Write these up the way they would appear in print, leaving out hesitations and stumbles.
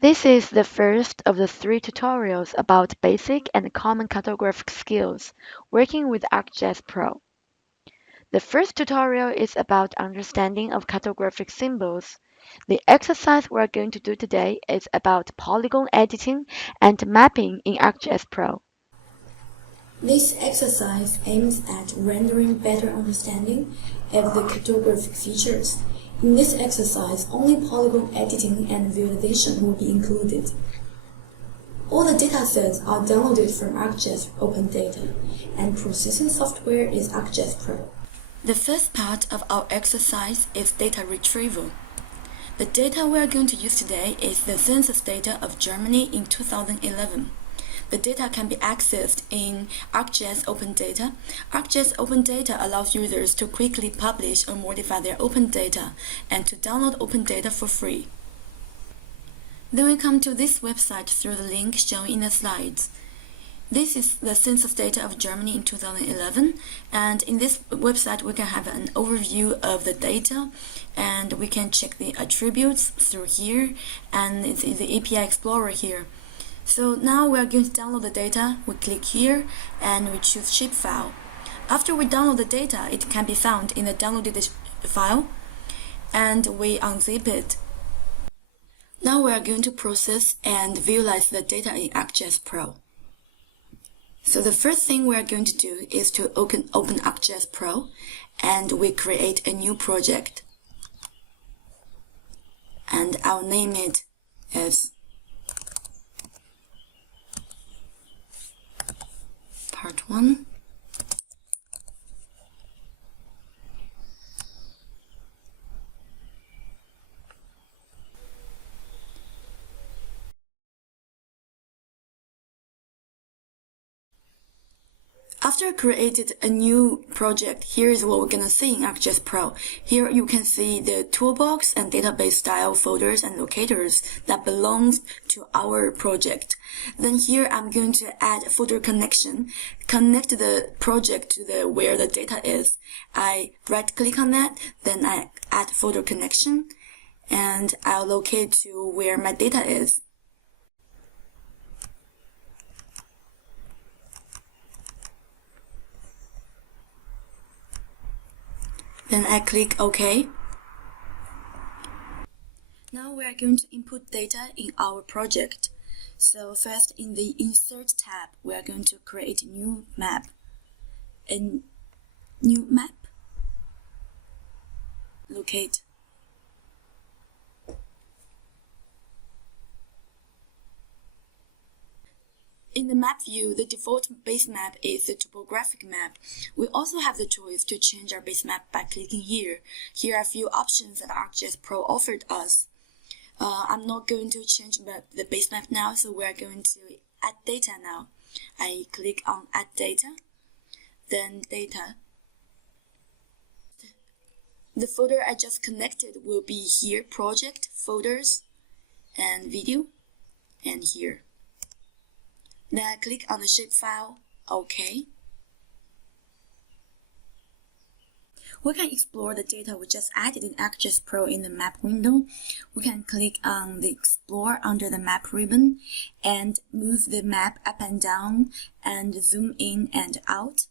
This is the first of the 3 tutorials about basic and common cartographic skills working with ArcGIS Pro. The first tutorial is about understanding of cartographic symbols. The exercise we're going to do today is about polygon editing and mapping in ArcGIS Pro. This exercise aims at rendering better understanding of the cartographic features. In this exercise, only polygon editing and visualization will be included. All the datasets are downloaded from ArcGIS Open Data, and processing software is ArcGIS Pro. The first part of our exercise is data retrieval. The data we are going to use today is the census data of Germany in 2011. The data can be accessed in ArcGIS Open Data. ArcGIS Open Data allows users to quickly publish or modify their open data and to download open data for free. Then we come to this website through the link shown in the slides. This is the census data of Germany in 2011, and in this website we can have an overview of the data, and we can check the attributes through here, and it's in the API Explorer here. So now we are going to download the data. We click here and we choose shapefile. After we download the data, it can be found in the downloaded file, and we unzip it. Now we are going to process and visualize the data in ArcGIS Pro. So the first thing we are going to do is to open ArcGIS Pro, and we create a new project. And I'll name it as Part 1. After I created a new project, here is what we're going to see in ArcGIS Pro. Here you can see the toolbox and database style folders and locators that belongs to our project. Then here I'm going to add a folder connection, connect the project to where the data is. I right click on that, then I add folder connection, and I'll locate to where my data is. Then I click OK. Now we are going to input data in our project. So first, in the Insert tab, we are going to create a new map. Locate. In the map view, the default base map is the topographic map. We also have the choice to change our base map by clicking here. Here are a few options that ArcGIS Pro offered us. I'm not going to change the base map now, so we're going to add data now. I click on Add Data, then Data. The folder I just connected will be here, Project, Folders, and Video, and here. Then I click on the shapefile, OK. We can explore the data we just added in ArcGIS Pro in the map window. We can click on the Explore under the map ribbon and move the map up and down and zoom in and out.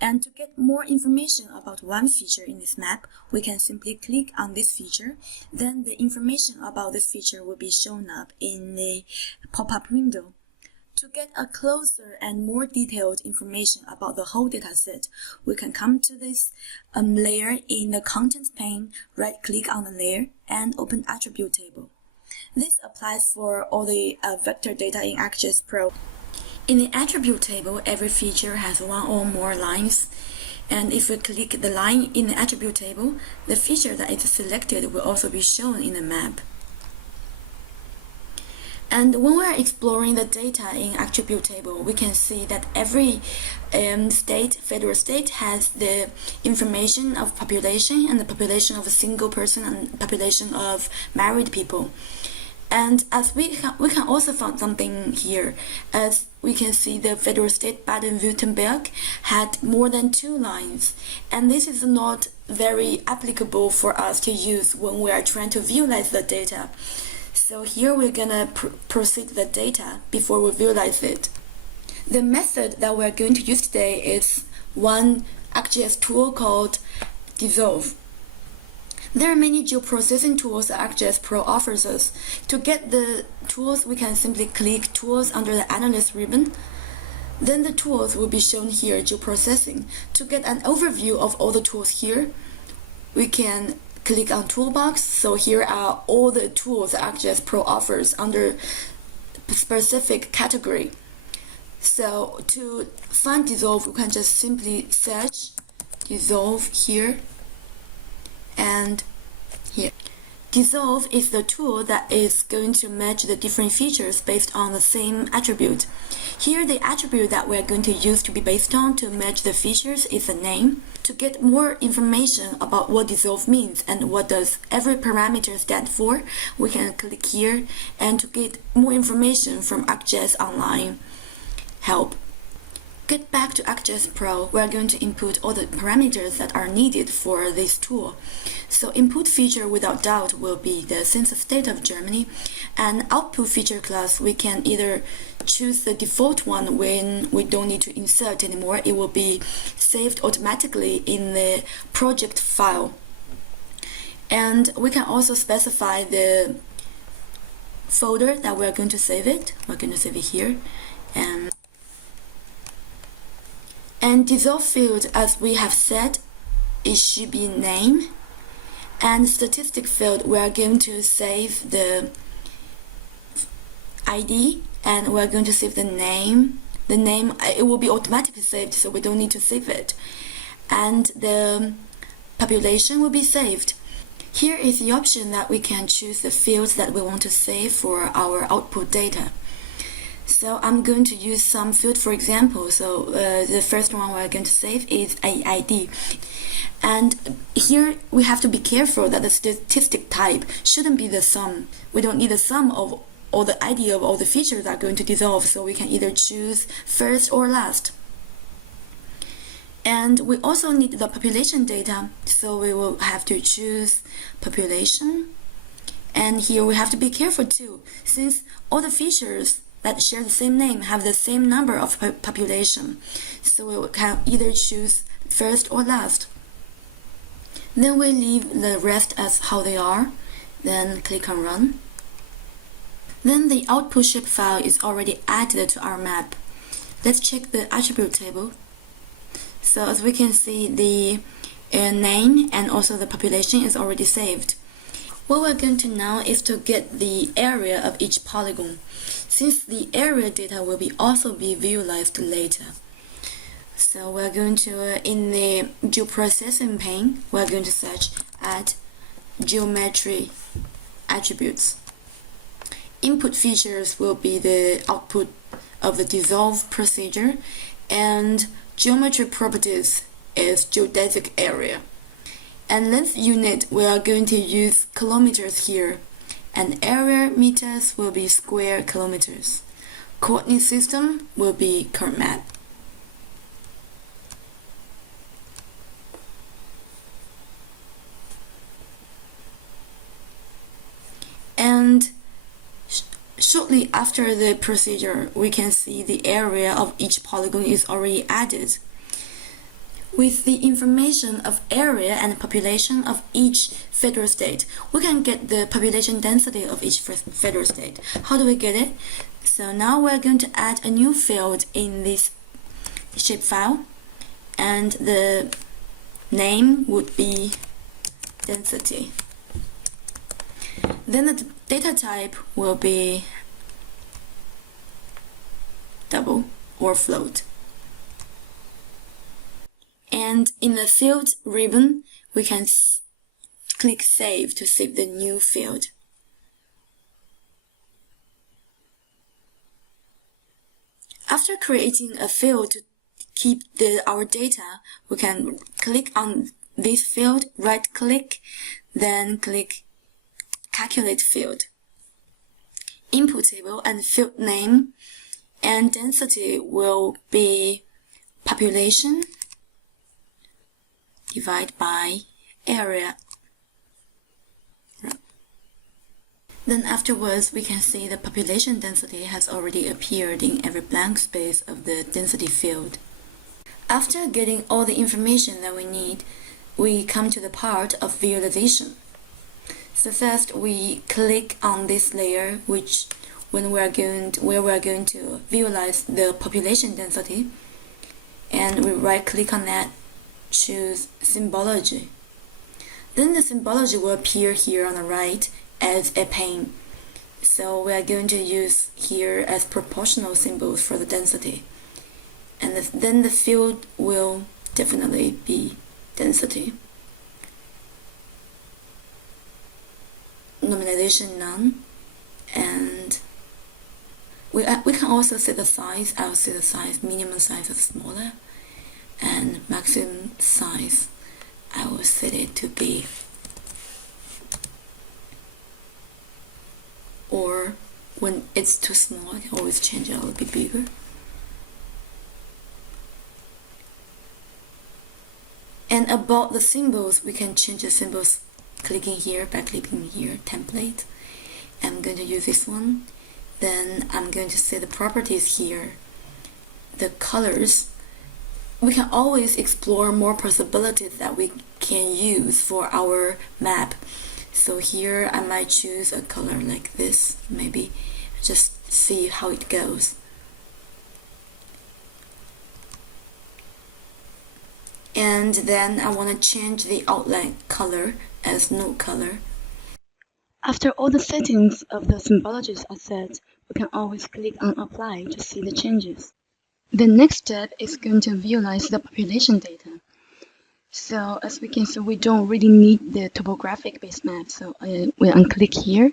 And to get more information about one feature in this map, we can simply click on this feature. Then the information about this feature will be shown up in the pop-up window. To get a closer and more detailed information about the whole dataset, we can come to this layer in the Contents pane, right-click on the layer, and open Attribute Table. This applies for all the vector data in ArcGIS Pro. In the Attribute Table, every feature has one or more lines, and if we click the line in the Attribute Table, the feature that is selected will also be shown in the map. And when we are exploring the data in Attribute Table, we can see that every federal state has the information of population and the population of a single person and population of married people. And as we can also find something here, as we can see the federal state Baden-Württemberg had more than 2 lines, and this is not very applicable for us to use when we are trying to visualize the data. So here we're gonna proceed the data before we visualize it. The method that we're going to use today is one ArcGIS tool called Dissolve. There are many geoprocessing tools that ArcGIS Pro offers us. To get the tools, we can simply click Tools under the Analyst ribbon. Then the tools will be shown here, geoprocessing. To get an overview of all the tools here, we can click on Toolbox. So here are all the tools that ArcGIS Pro offers under specific category. So to find Dissolve, we can just simply search Dissolve here and here. Dissolve is the tool that is going to match the different features based on the same attribute. Here, the attribute that we're going to use to be based on to match the features is the name. To get more information about what dissolve means and what does every parameter stand for, we can click here, and to get more information from ArcGIS Online help. Get back to ArcGIS Pro, we are going to input all the parameters that are needed for this tool. So input feature without doubt will be the census state of Germany, and output feature class we can either choose the default one when we don't need to insert anymore. It will be saved automatically in the project file. And we can also specify the folder that we are going to save it. We're going to save it here. And dissolve field, as we have said, it should be name. And statistic field, we are going to save the ID, and we are going to save the name. The name, it will be automatically saved, so we don't need to save it. And the population will be saved. Here is the option that we can choose the fields that we want to save for our output data. So I'm going to use some field for example. So the first one we're going to save is AID. And here we have to be careful that the statistic type shouldn't be the sum. We don't need the sum of all the ID of all the features that are going to dissolve, so we can either choose first or last. And we also need the population data, so we will have to choose population. And here we have to be careful too, since all the features that share the same name have the same number of population, so we can either choose first or last. Then we leave the rest as how they are, then click on Run. Then the output shapefile is already added to our map. Let's check the attribute table. So as we can see, the name and also the population is already saved. What we're going to now is to get the area of each polygon, since the area data will also be visualized later. So we're going to, in the geoprocessing pane, we're going to search at geometry attributes. Input features will be the output of the dissolve procedure, and geometry properties is geodesic area. And length unit, we are going to use kilometers here, and area meters will be square kilometers. Coordinate system will be current map. And shortly after the procedure, we can see the area of each polygon is already added. With the information of area and population of each federal state, we can get the population density of each federal state. How do we get it? So now we're going to add a new field in this shapefile, and the name would be density. Then the data type will be double or float. And in the field ribbon, we can click Save to save the new field. After creating a field to keep our data, we can click on this field, right-click, then click Calculate Field. Input table and field name and density will be population divided by area. Then afterwards, we can see the population density has already appeared in every blank space of the density field. After getting all the information that we need, we come to the part of visualization. So first, we click on this layer, where we are going to visualize the population density, and we right-click on that, choose symbology. Then the symbology will appear here on the right as a pane. So we are going to use here as proportional symbols for the density. And then the field will definitely be density. Normalization none. And we can also set the size. I'll set the size, minimum size is smaller. And maximum size, I will set it to be. Or when it's too small, I can always change it a little bit bigger. And about the symbols, we can change the symbols clicking here, by clicking here, template. I'm going to use this one. Then I'm going to set the properties here. The colors, we can always explore more possibilities that we can use for our map. So here I might choose a color like this, maybe, just see how it goes. And then I want to change the outline color as no color. After all the settings of the symbologies are set, we can always click on Apply to see the changes. The next step is going to visualize the population data. So as we can see, we don't really need the topographic base map, so we unclick here.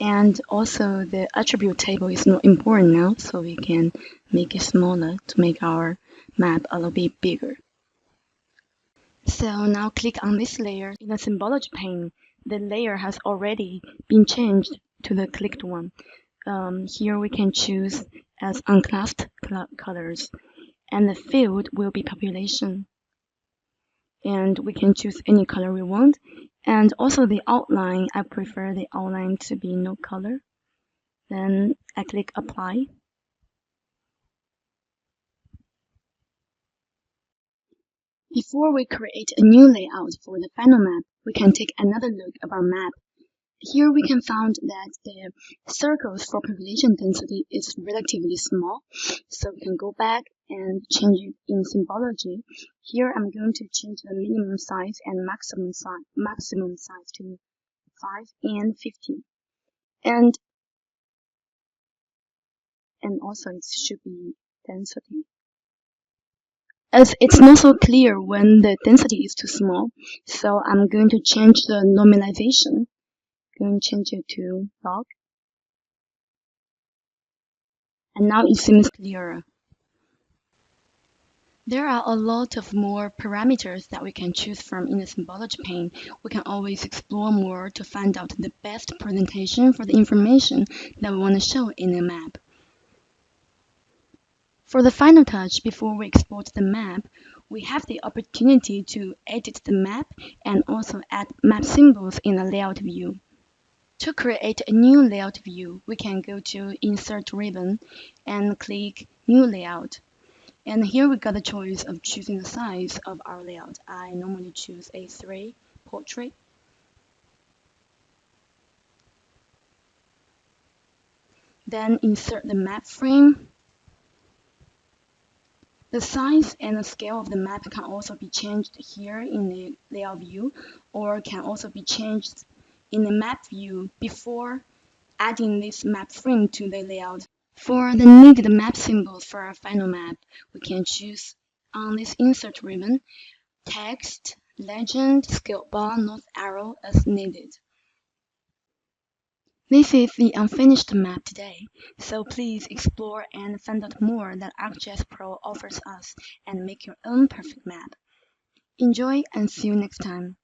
And also the attribute table is not important now, so we can make it smaller to make our map a little bit bigger. So now click on this layer in the symbology pane. The layer has already been changed to the clicked one. Here we can choose as unclassed colors, and the field will be population. And we can choose any color we want. And also the outline, I prefer the outline to be no color. Then I click Apply. Before we create a new layout for the final map, we can take another look at our map. Here we can find that the circles for population density is relatively small, so we can go back and change it in symbology. Here I'm going to change the minimum size and maximum size to 5 and 50. And also it should be density. As it's not so clear when the density is too small, so I'm going to change the normalization. Going to change it to log. And now it seems clearer. There are a lot of more parameters that we can choose from in the symbology pane. We can always explore more to find out the best presentation for the information that we want to show in the map. For the final touch, before we export the map, we have the opportunity to edit the map and also add map symbols in the layout view. To create a new layout view, we can go to Insert ribbon and click New Layout. And here we got the choice of choosing the size of our layout. I normally choose A3 portrait. Then insert the map frame. The size and the scale of the map can also be changed here in the layout view, or can also be changed in the map view before adding this map frame to the layout. For the needed map symbols for our final map, we can choose on this insert ribbon, text, legend, scale bar, north arrow as needed. This is the unfinished map today, so please explore and find out more that ArcGIS Pro offers us and make your own perfect map. Enjoy and see you next time.